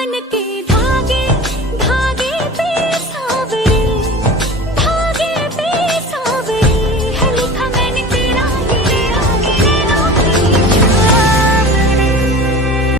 बन के